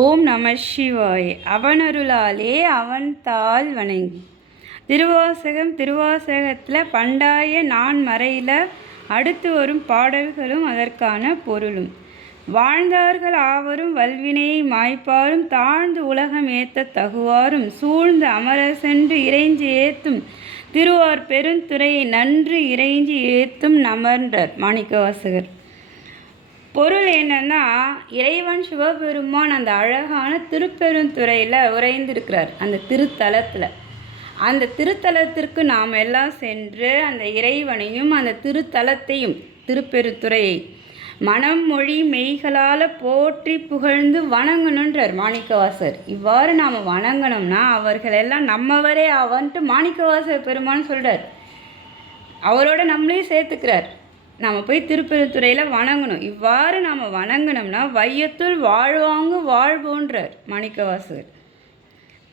ஓம் நம சிவாய. அவனருளாலே அவன் தாள் வணங்கி. திருவாசகத்தில் பண்டாய நான் மறையில் அடுத்து வரும் பாடல்களும் அதற்கான பொருளும். வாழ்ந்தார்கள் ஆவரும் வல்வினையை மாய்ப்பாரும் தாழ்ந்து உலகம் ஏத்த தகுவாரும் சூழ்ந்து அமரர் சென்று இறைஞ்சி ஏத்தும் திருவார் பெருந்துறையை நன்று இறைஞ்சி ஏத்தும் நமர்ன்றார் மாணிக்கவாசகர். பொருள் என்னன்னா, இறைவன் சிவபெருமான் அந்த அழகான திருப்பெருந்துறையில் உறைந்திருக்கிறார். அந்த திருத்தலத்தில், அந்த திருத்தலத்திற்கு நாம் எல்லாம் சென்று அந்த இறைவனையும் அந்த திருத்தலத்தையும் திருப்பெருந்துறையை மனம் மொழி மெய்களால் போற்றி புகழ்ந்து வணங்கணுன்றார் மாணிக்கவாசர். இவ்வாறு நாம் வணங்கணும்னா அவர்களெல்லாம் நம்மவரே அவன்ட்டு மாணிக்கவாசர் பெருமான் சொல்கிறார். அவரோட நம்மளையும் சேர்த்துக்கிறார். நாம் போய் திருப்பெருந்துறையில் வணங்கணும். இவ்வாறு நாம் வணங்கணும்னா வையத்துள் வாழ்வாங்கு வாழ்வோன்றார் மாணிக்கவாசகர்.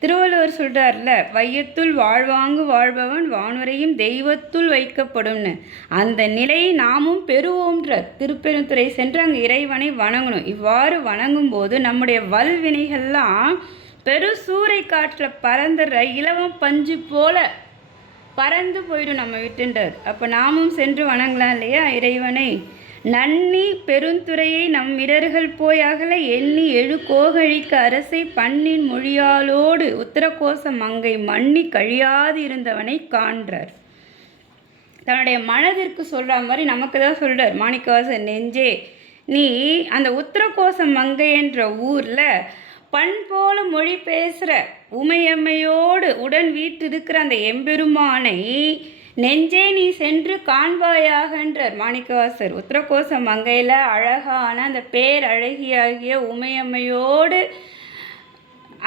திருவள்ளுவர் சொல்கிறார்ல, வையத்துள் வாழ்வாங்கு வாழ்பவன் வானுரையும் தெய்வத்துள் வைக்கப்படும்னு. அந்த நிலையை நாமும் பெறுவோன்றார். திருப்பெருந்துறை சென்று அங்கே இறைவனை வணங்கணும். இவ்வாறு வணங்கும் போது நம்முடைய வல்வினைகள்லாம் பெரு சூறை காற்றில் பறந்துடுற இலவம் பஞ்சு போல பறந்து போயிடும் நம்ம விட்டுன்றார். அப்போ நாமும் சென்று வணங்கலாம் இல்லையா இறைவனை. நன்னி பெருந்துறையை நம் இடர்கள் போய் அகல எண்ணி எழு கோகழிக்கு அரசை பண்ணின் மொழியாலோடு உத்தரகோச மங்கை மண்ணி கழியாது இருந்தவனை காண்றார். தன்னுடைய மனதிற்கு சொல்கிற மாதிரி நமக்கு தான் சொல்கிறார் மாணிக்கவாசர். நெஞ்சே, நீ அந்த உத்தரகோச மங்கை என்ற ஊரில் பண் போல மொழி பேசுகிற உமையம்மையோடு உடன் வீட்டிருக்கிற அந்த எம்பெருமானை நெஞ்சே நீ சென்று காண்பாயாகன்றார் மாணிக்கவாசர். உத்தரகோச மங்கையில் அழகான அந்த பேரழகியாகிய உமையம்மையோடு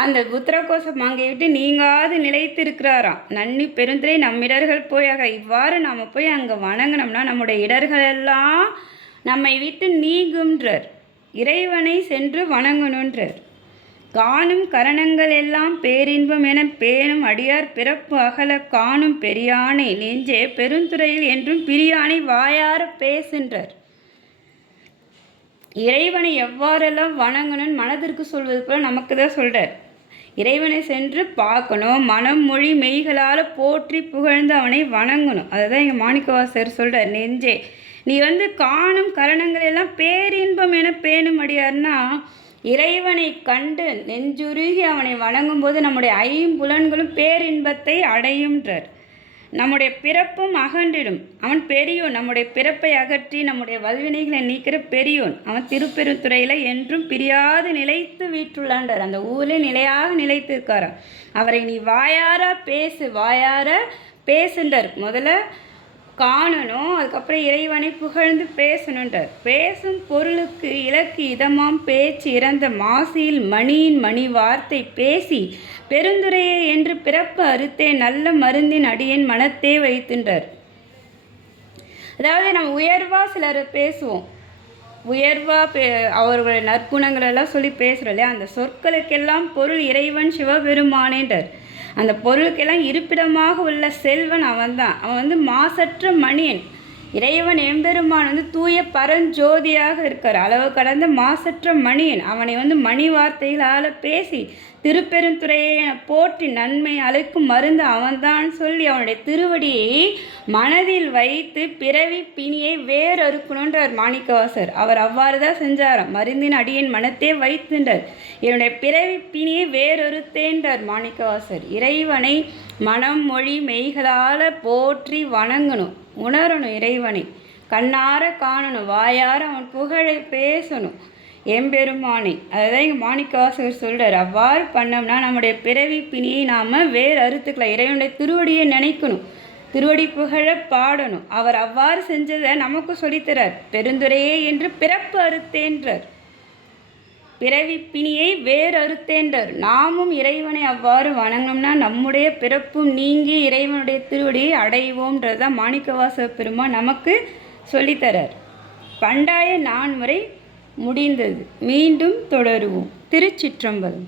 அந்த உத்தரகோச மங்கை விட்டு நீங்காது நிலைத்திருக்கிறாராம். நன்னி பெருந்துறை நம் இடர்கள் போயாக. இவ்வாறு நாம் போய் அங்கே வணங்கினோம்னா நம்முடைய இடர்களெல்லாம் நம்மை விட்டு நீங்கும்ன்றார். இறைவனை சென்று வணங்கணுன்றார். காணும் கரணங்கள் எல்லாம் பேரின்பம் என பேணும் அடியார் பிறப்பு அகல காணும் பெரியானை நெஞ்சே பெருந்துறையில் என்றும் பிரியானை வாயார பேசுன்றார். இறைவனை எவ்வாறெல்லாம் வணங்கணும்னு மனதிற்கு சொல்வது போல நமக்கு தான் சொல்கிறார். இறைவனை சென்று பார்க்கணும், மனம் மொழி மெய்களால் போற்றி புகழ்ந்து அவனை வணங்கணும். அதுதான் எங்கள் மாணிக்கவாசர் சொல்கிறார். நெஞ்சே, நீ காணும் கரணங்கள் எல்லாம் பேரின்பம் என பேணும் அடியார்னா இறைவனை கண்டு நெஞ்சுருகி அவனை வணங்கும் போது நம்முடைய ஐம்புலன்களும் பேரின்பத்தை அடையும்ன்றார். நம்முடைய பிறப்பும் அகன்றிடும். அவன் பெரியோன். நம்முடைய பிறப்பை அகற்றி நம்முடைய வல்வினைகளை நீக்கிற பெரியோன். அவன் திருப்பெருந்துறையில் என்றும் பிரியாது நிலைத்து வீற்றுள்ளான்றார். அந்த ஊரில் நிலையாக நிலைத்து இருக்காராம். அவரை நீ வாயார பேசு, வாயார பேசுன்றார். முதல்ல காணணும், அதுக்கப்புறம் இறைவனை புகழ்ந்து பேசணுன்றார். பேசும் பொருளுக்கு இலக்கு இதமாம் பேச்சு இறந்த மாசியில் மணியின் மணி வார்த்தை பேசி பெருந்துரையே என்று பிறப்பு அறுத்தே நல்ல மருந்தின் அடியேன் மனத்தே வைத்துன்றார். அதாவது நம்ம உயர்வாக சிலர் பேசுவோம், உயர்வாக அவர்களுடைய நற்குணங்களெல்லாம் சொல்லி பேசுகிறோம் இல்லையா, அந்த சொற்களுக்கெல்லாம் பொருள் இறைவன் சிவபெருமானேன்றார். அந்த பொருளுக்கெல்லாம் இருப்பிடமாக உள்ள செல்வன் அவன்தான். அவன் மாசற்ற மணியன். இறைவன் எம்பெருமான் தூய பரஞ்சோதியாக இருக்கார். அளவு கடந்த மாசற்ற மணியன். அவனை மணி வார்த்தைகளால் பேசி திருப்பெருந்துறையை போற்றி நன்மை அழைக்கும் மருந்து அவன்தான் சொல்லி அவனுடைய திருவடியை மனதில் வைத்து பிறவி பிணியை வேறறுக்கணுன்றார் மாணிக்கவாசர். அவர் அவ்வாறு தான் செஞ்சாராம். மருந்தின் அடியின் மனத்தே வைத்துன்றார். என்னுடைய பிறவி பிணியை வேறறுத்தேன்றார் மாணிக்கவாசர். இறைவனை மனம் மொழி மெய்களால் போற்றி வணங்கணும், உணரணும். இறைவனை கண்ணார காணணும், வாயார அவன் புகழை பேசணும் எம்பெருமானை. அதுதான் எங்கள் மாணிக்கவாசகர் சொல்கிறார். அவ்வாறு பண்ணோம்னா நம்முடைய பிறவி பிணியை நாம் வேறு அறுத்துக்கலாம். இறைவனுடைய திருவடியை நினைக்கணும், திருவடி புகழ பாடணும். அவர் அவ்வாறு செஞ்சதை நமக்கு சொல்லித்தரார். பெருந்துரையே என்று பிறப்பு அறுத்தேன்றார். பிறவி பிணியை வேறு அறுத்தேன்றார். நாமும் இறைவனை அவ்வாறு வணங்கணும்னா நம்முடைய பிறப்பும் நீங்கி இறைவனுடைய திருவடியை அடைவோம்ன்றதான் மாணிக்கவாசக பெருமான் நமக்கு சொல்லித்தரார். பண்டாய 4 முறை முடிந்தது. மீண்டும் தொடருவோம். திருச்சிற்றம்பலம்.